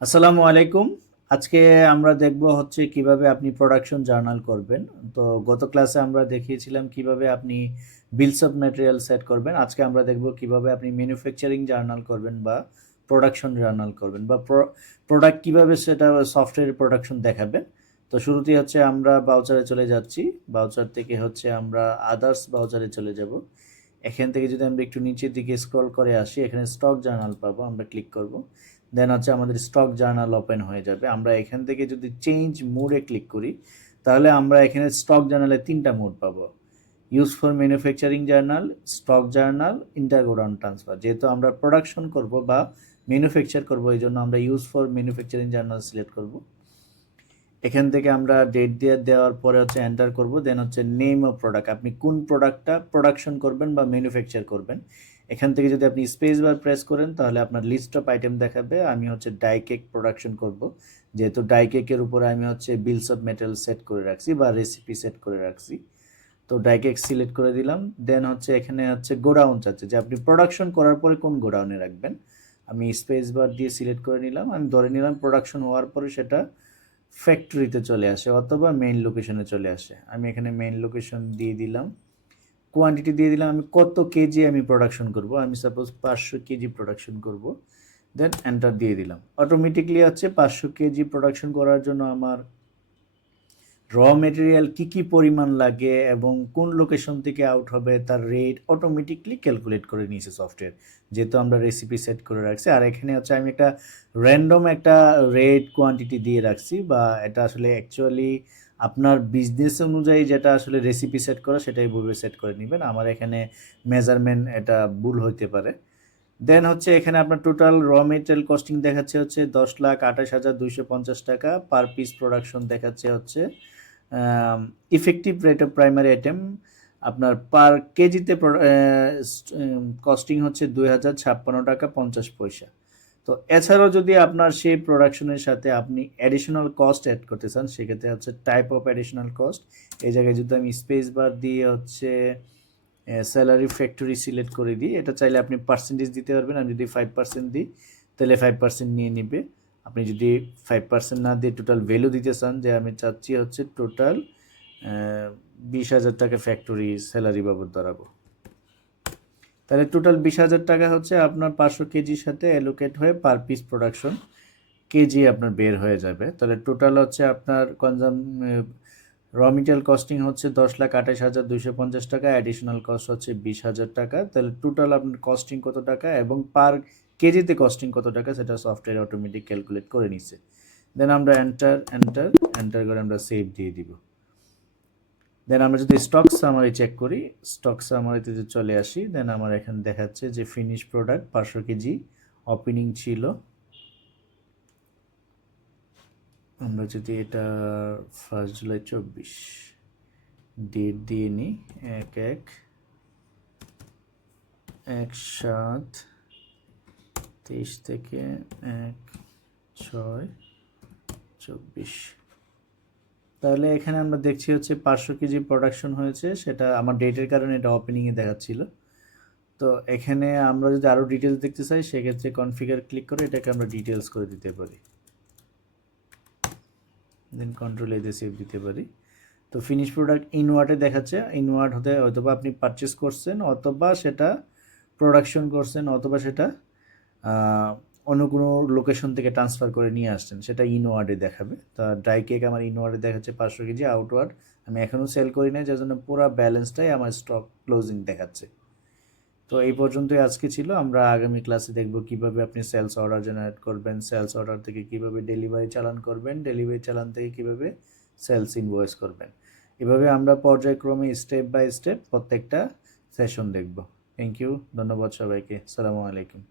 আসসালামু আলাইকুম। আজকে আমরা দেখব হচ্ছে কিভাবে আপনি প্রোডাকশন জার্নাল করবেন। তো গত ক্লাসে আমরা দেখিয়েছিলাম কিভাবে আপনি বিলস অফ ম্যাটেরিয়াল সেট করবেন। আজকে আমরা দেখব কিভাবে আপনি ম্যানুফ্যাকচারিং জার্নাল করবেন বা প্রোডাকশন জার্নাল করবেন বা প্রোডাক্ট কিভাবে সেটা সফটওয়্যার প্রোডাকশন দেখাবেন। তো শুরুতেই হচ্ছে আমরা বাউচারে চলে যাচ্ছি। বাউচার থেকে হচ্ছে আমরা আদার্স বাউচারে চলে যাব। এখান থেকে যদি আমরা একটু নিচের দিকে স্ক্রল করে আসি, এখানে স্টক জার্নাল পাবো, আমরা ক্লিক করব। দেন হচ্ছে আমাদের স্টক জার্নাল ওপেন হয়ে যাবে। আমরা এখান থেকে যদি চেঞ্জ মোডে ক্লিক করি, তাহলে আমরা এখানে স্টক জার্নালে 3টা মোড পাবো। Use for manufacturing journal, stock journal, inter godown transfer. যেহেতু আমরা প্রোডাকশন করব বা ম্যানুফ্যাকচার করব, এই জন্য আমরা use for manufacturing journal select করব। এখান থেকে আমরা ডেট দিয়ে দেওয়ার পরে হচ্ছে এন্টার করব। দেন হচ্ছে নেম অফ প্রোডাক্ট, আপনি কোন প্রোডাক্টটা প্রোডাকশন করবেন বা ম্যানুফ্যাকচার করবেন। এখান থেকে যদি আপনি স্পেস বার প্রেস করেন তাহলে আপনার লিস্ট অফ আইটেম দেখাবে। আমি হচ্ছে ডাই কেক প্রোডাকশন করব, যেহেতু ডাই কেকের উপরে আমি হচ্ছে বিলস অফ মেটেরিয়াল সেট করে রাখছি বা রেসিপি সেট করে রাখছি। তো ডাই কেক সিলেক্ট করে দিলাম। দেন হচ্ছে এখানে হচ্ছে গোডাউন চাচ্ছে যে আপনি প্রোডাকশন করার পরে কোন গোডাউনে রাখবেন। আমি স্পেস বার দিয়ে সিলেক্ট করে নিলাম। আমি ধরে নিলাম প্রোডাকশন হওয়ার পরে সেটা ফ্যাক্টরিতে চলে আসে অথবা মেইন লোকেশনে চলে আসে। আমি এখানে মেইন লোকেশন দিয়ে দিলাম, কোয়ান্টিটি দিয়ে দিলাম, আমি কত কেজি আমি প্রোডাকশন করব। আমি সাপোজ 500 কেজি প্রোডাকশন করব। দেন এন্টার দিয়ে দিলাম। অটোমেটিকলি হচ্ছে 500 কেজি প্রোডাকশন করার জন্য আমার র মেটেরিয়াল কী কী পরিমাণ লাগে এবং কোন লোকেশন থেকে আউট হবে তার রেট অটোমেটিকলি ক্যালকুলেট করে নিয়েছে সফটওয়্যার, যেহেতু আমরা রেসিপি সেট করে রাখছি। আর এখানে হচ্ছে আমি একটা র্যান্ডম একটা রেট কোয়ান্টিটি দিয়ে রাখছি, বা এটা আসলে অ্যাকচুয়ালি আপনার বিজনেস অনুযায়ী যেটা আসলে রেসিপি সেট করা সেটাই বলবে সেট করে নেবেন। আমার এখানে মেজারমেন্ট এটা ভুল হইতে পারে। দেন হচ্ছে এখানে আপনার টোটাল র মেটেরিয়াল কস্টিং দেখাচ্ছে হচ্ছে 10,28,250 টাকা পার পিস। প্রোডাকশন দেখাচ্ছে হচ্ছে effective rate of primary item আপনার পার কেজিতে কস্টিং হচ্ছে 2,056 টাকা 50 পয়সা। তো এছাড়াও যদি আপনার সেই প্রোডাকশনের সাথে আপনি অ্যাডিশনাল কস্ট অ্যাড করতে চান, সেক্ষেত্রে হচ্ছে টাইপ অফ অ্যাডিশনাল কস্ট। এই জায়গায় যদি আমি স্পেস বার দিয়ে হচ্ছে স্যালারি ফ্যাক্টরি সিলেক্ট করে দিই, এটা চাইলে আপনি পার্সেন্টেজ দিতে পারবেন। আমি যদি 5% দিই তাহলে 5% নিয়ে নিবে। আপনি যদি 5% না দিয়ে টোটাল ভ্যালু দিতে চান, যে আমি চাচ্ছি হচ্ছে টোটাল 20,000 টাকা ফ্যাক্টরি স্যালারি বাবদ দাঁড়াবো, তাহলে টোটাল 20,000 টাকা হচ্ছে আপনার 500 কেজির সাথে অ্যালোকেট হয়ে পার পিস প্রোডাকশন কেজি আপনার বের হয়ে যাবে। তাহলে টোটাল হচ্ছে আপনার কনজাম র মেটেরিয়াল কস্টিং হচ্ছে 10,28,250 টাকা, অ্যাডিশনাল কস্ট হচ্ছে 20,000 টাকা। তাহলে টোটাল আপনার কস্টিং কত টাকা এবং পার কেজিতে কস্টিং কত টাকা সেটা সফটওয়্যার অটোমেটিক ক্যালকুলেট করে নিচ্ছে। দেন আমরা এন্টার এন্টার এন্টার করে আমরা সেভ দিয়ে দিব। দেন আমরা যদি স্টক সামারি চেক করি, স্টক সামারিতে যদি চলে আসি, দেন আমার এখানে দেখাচ্ছে যে ফিনিশ প্রোডাক্ট 500 কেজি ওপেনিং ছিল। আমরা যদি এটা 1 জুলাই 24 ডেট দিয়ে নিই, 1/1/7/23 থেকে 1/6/24, তাহলে এখানে আমরা দেখছি হচ্ছে 500 কেজি প্রোডাকশন হয়েছে। সেটা আমার ডেটের কারণে এটা ওপেনিংয়ে দেখাচ্ছিল। তো এখানে আমরা যদি আরও ডিটেলস দেখতে চাই, সেক্ষেত্রে কনফিগার ক্লিক করে এটাকে আমরা ডিটেলস করে দিতে পারি। দেন কন্ট্রোল এ দিয়ে সেভ দিতে পারি। তো ফিনিশ প্রোডাক্ট ইনওয়ার্ডে দেখাচ্ছে। ইনওয়ার্ড হতে অথবা আপনি পারচেস করছেন, অথবা সেটা প্রোডাকশন করছেন, অথবা সেটা অন্য কোনো লোকেশন থেকে ট্রান্সফার করে নিয়ে আসছেন, সেটা ইনওয়ার্ডে দেখাবে। তা ড্রাই কেক আমার ইনওয়ার্ডে দেখাচ্ছে 500 কেজি, আউটওয়ার্ড আমি এখনও সেল করি না, যার জন্য পুরো ব্যালেন্সটাই আমার স্টক ক্লোজিং দেখাচ্ছে। তো এই পর্যন্তই আজকে ছিল। আমরা আগামী ক্লাসে দেখব কিভাবে আপনি সেলস অর্ডার জেনারেট করবেন, সেলস অর্ডার থেকে কিভাবে ডেলিভারি চালান করবেন, ডেলিভারি চালান থেকে কিভাবে সেলস ইনভয়েস করবেন। এভাবে আমরা পর্যায়ক্রমে স্টেপ বাই স্টেপ প্রত্যেকটা সেশন দেখব। থ্যাংক ইউ, ধন্যবাদ সবাইকে। আসসালামু আলাইকুম।